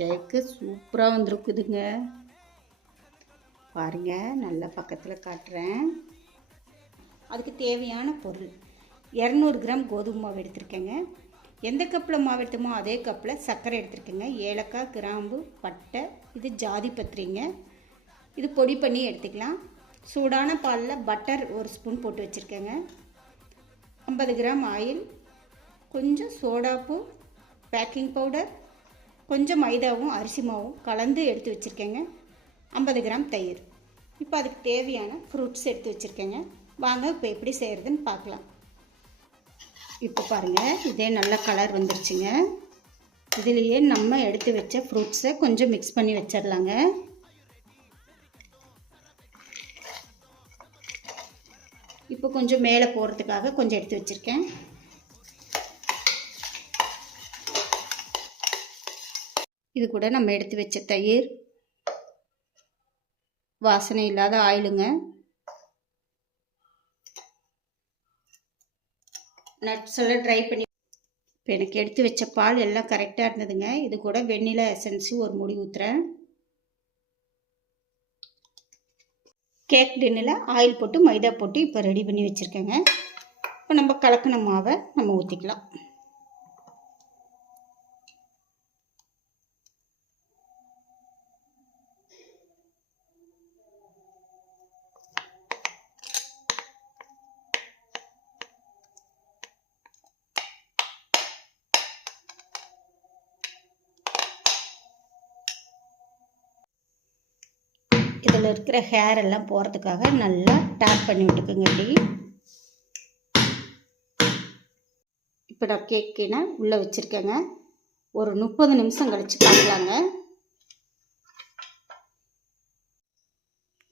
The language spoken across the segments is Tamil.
கேக்கு சூப்பராக வந்திருக்குதுங்க. பாருங்க, நல்லா பக்கத்தில் காட்டுறேன். அதுக்கு தேவையான பொருள் 200 கிராம் கோதுமை மாவு எடுத்திருக்கேங்க. எந்த கப்பில் மாவு எடுத்தோமோ அதே கப்பில் சர்க்கரை எடுத்திருக்கேங்க. ஏலக்காய், கிராம்பு, பட்டை, இது ஜாதி பத்திரிங்க. இது பொடி பண்ணி எடுத்துக்கலாம். சூடான பாலில் பட்டர் 1 ஸ்பூன் போட்டு வச்சுருக்கேங்க. 50 கிராம் ஆயில், கொஞ்சம் சோடாப்பு, பேக்கிங் பவுடர், கொஞ்சம் மைதாவும் அரிசி மாவும் கலந்து எடுத்து வச்சுருக்கேங்க. 50 கிராம் தயிர். இப்போ அதுக்கு தேவையான ஃப்ரூட்ஸ் எடுத்து வச்சுருக்கேங்க. வாங்க இப்போ எப்படி செய்கிறதுன்னு பார்க்கலாம். இப்போ பாருங்கள், இதே நல்ல கலர் வந்துருச்சுங்க. இதுலேயே நம்ம எடுத்து வச்ச ஃப்ரூட்ஸை கொஞ்சம் மிக்ஸ் பண்ணி வச்சிடலாங்க. இப்போ கொஞ்சம் மேலே போகிறதுக்காக கொஞ்சம் எடுத்து வச்சுருக்கேன். இது கூட நம்ம எடுத்து வச்ச தயிர், வாசனை இல்லாத ஆயிலுங்க, நட்ஸ் எல்லாம் ட்ரை பண்ணி. இப்போ எனக்கு எடுத்து வச்ச பால் எல்லாம் கரெக்டாக இருந்ததுங்க. இது கூட வெண்ணிலா எசன்ஸு 1 மூடி ஊற்றுறேன். கேக் டின்னில் ஆயில் போட்டு மைதா போட்டு இப்போ ரெடி பண்ணி வச்சுருக்கேங்க. இப்போ நம்ம கலக்கின மாவை நம்ம ஊற்றிக்கலாம். இதில் இருக்கிற ஹேர் எல்லாம் போகிறதுக்காக நல்லா டேப் பண்ணி விட்டுக்குங்க. இப்போ நான் கேக்குனா உள்ளே வச்சுருக்கேங்க. ஒரு 30 நிமிஷம் கழித்து பார்க்கலாங்க.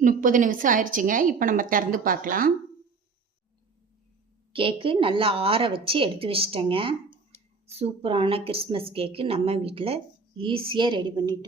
30 நிமிஷம் ஆயிடுச்சுங்க. இப்போ நம்ம திறந்து பார்க்கலாம். கேக்கு நல்லா ஆற வச்சு எடுத்து வச்சிட்டேங்க. சூப்பரான கிறிஸ்மஸ் கேக்கு நம்ம வீட்டில் ஈஸியாக ரெடி பண்ணிட்டோம்.